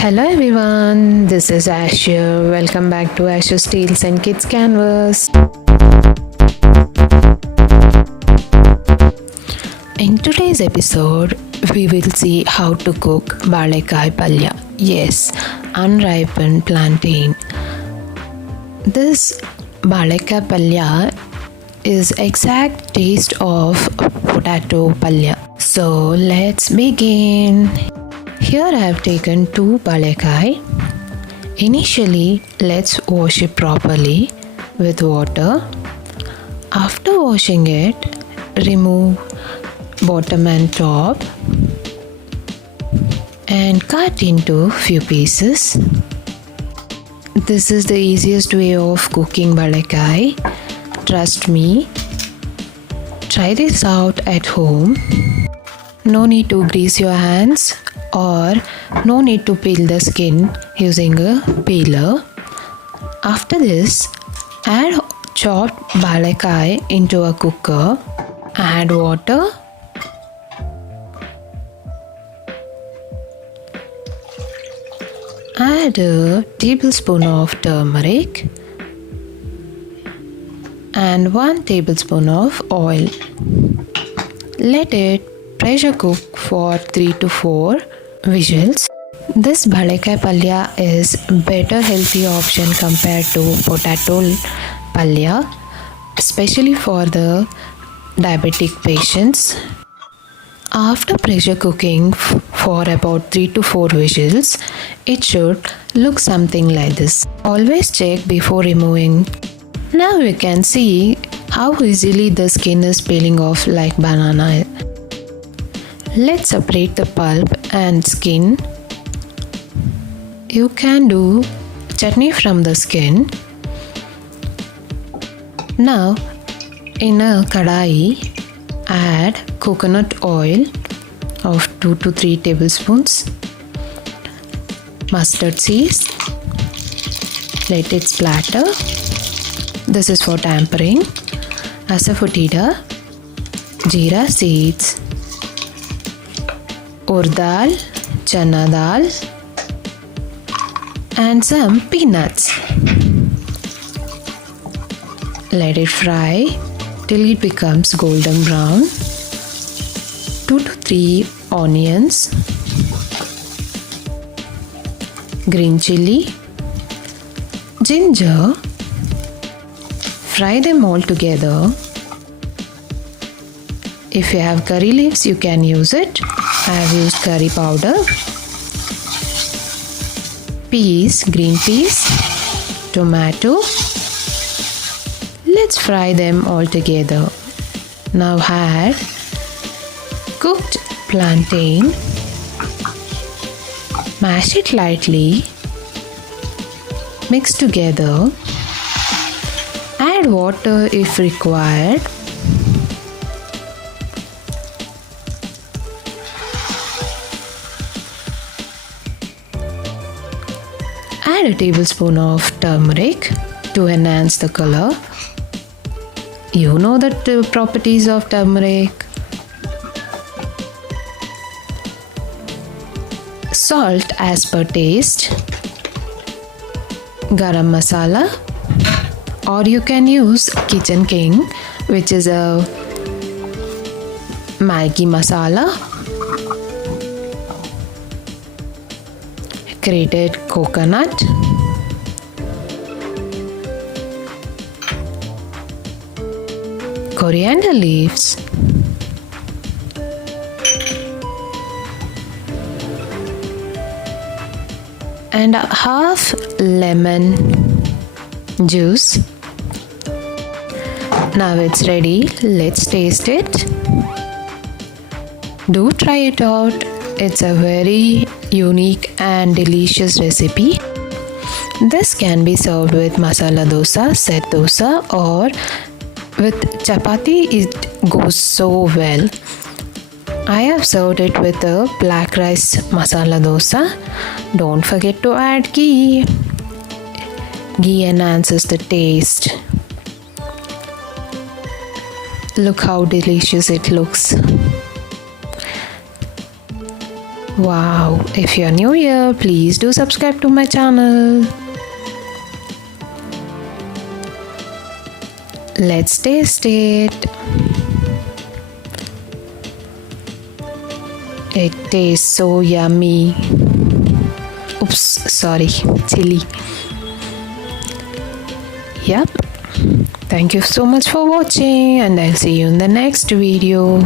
Hello everyone, this is Ash here. Welcome back to Ash's Tales and Kids Canvas. In today's episode, we will see how to cook Balekayi Palya. Yes, unripened plantain. This Balekayi Palya is exact taste of potato palya. So let's begin. Here I have taken 2 balekayi. Initially, let's wash it properly with water. After washing it, remove bottom and top and cut into few pieces. This is the easiest way of cooking balekayi. Trust me. Try this out at home. No need to grease your hands or no need to peel the skin using a peeler. After this, add chopped balekayi into a cooker. Add water. Add a tablespoon of turmeric and 1 tablespoon of oil. Let it pressure cook for 3 to 4 whistles. This Balekayi Palya is better healthy option compared to potato palya, especially for the diabetic patients. After pressure cooking for about 3 to 4 whistles, it should look something like this. Always check before removing. Now you can see how easily the skin is peeling off like banana. Let's separate the pulp and skin. You can do chutney from the skin. Now in a kadai, add coconut oil of 2 to 3 tablespoons. Mustard seeds. Let it splatter. This is for tempering. Asfoetida, Zeera seeds, urd dal, Channa dal, and some peanuts. Let it fry till it becomes golden brown. 2 to 3 onions, green chilli, ginger. Fry them all together. If you have curry leaves, you can use it. I have used curry powder. Peas, green peas, tomato. Let's fry them all together. Now add cooked plantain. Mash it lightly. Mix together. Add water if required. Add a tablespoon of turmeric to enhance the color. You know the properties of turmeric. Salt as per taste. Garam masala, or you can use Kitchen King, which is a Maggi masala. Grated coconut, coriander leaves, and a half lemon juice. Now it's ready. Let's taste it. Do try it out. It's a very unique and delicious recipe. This can be served with masala dosa, set dosa, or with chapati. It goes so well. I have served it with a black rice masala dosa. Don't forget to add ghee. Ghee enhances the taste. Look how delicious it looks. Wow, if you're new here, please do subscribe to my channel. Let's taste it. It tastes so yummy. Oops, sorry, chilli. Yep. Thank you so much for watching, and I'll see you in the next video.